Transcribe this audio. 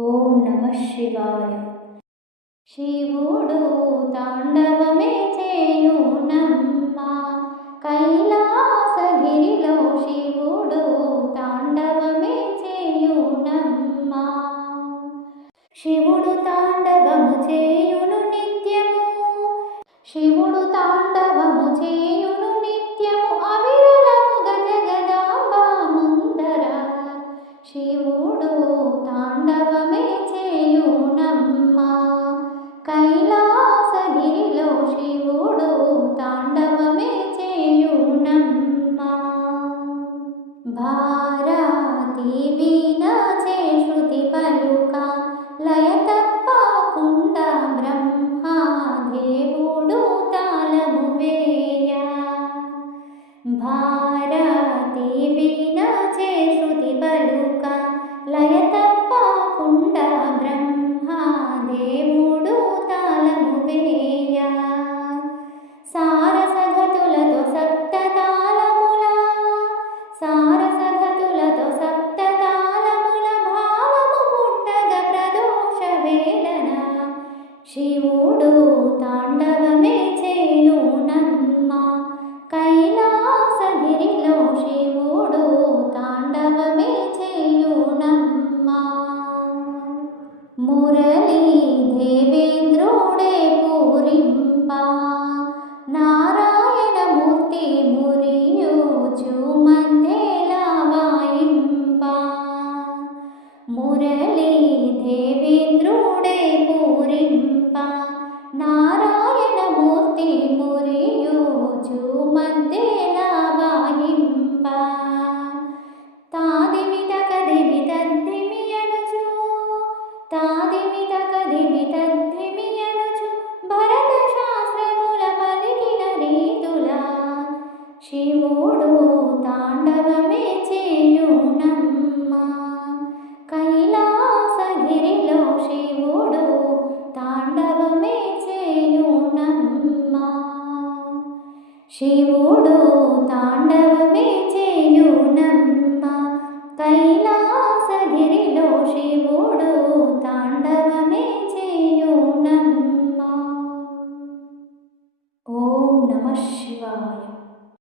ఓం నమః శివాయ. శివుడు తాండవమే చేయునమ్మా కైలాసగిరిలో, శివుడు తాండవమే చేయునమ్మా. శివుడు తాండవము చేయును నిత్యము, శివుడు తాండవము చేయును నిత్యము, అవిరలముగ జగదాంబ ముందర. శివుడు తాండవమే చేయునమ్మా కైలాసగిరిలో, శివుడు తాండవమే చేయునమ్మా. భారతి వీణచే శృతి పలుక, లయ తప్పకుండా బ్రహ్మదేవుడు తాళము వేయ. భారతి వీణచే శృతి పలుక, లయ తప్పకుండా బ్రహ్మదేవుడు తాళము వేయ. సారసగతులతో సప్తతాళముల, సారసగతులతో సప్తతాళముల భావము పుట్టగ ప్రదోష వేళన. శివుడు తాండవమే చేయునమ్మా కైలాసగిరిలో, శివుడు తాండవమే చేయునమ్మా. మురళీ దేవేంద్రుడే పూరింప, నారాయణమూర్తి మురియుచు మధ్యలా వాయింప. మురళీ దేవేంద్రుడే పూరింప, నారాయణమూర్తి మురియుచు మధ్యలా వాయింప. తాదిమిత కదిమి తద్దిమి అనుచు, తాదిమిత కదిమి తద్దిమి అనుచు, భరత శాస్త్రముల పలికిన రీతులా. శివుడు తాండవమే చేయునమ్మా కైలాసగిరిలో, శివుడు తాండవమే చేయునమ్మా. శివుడు తాండవ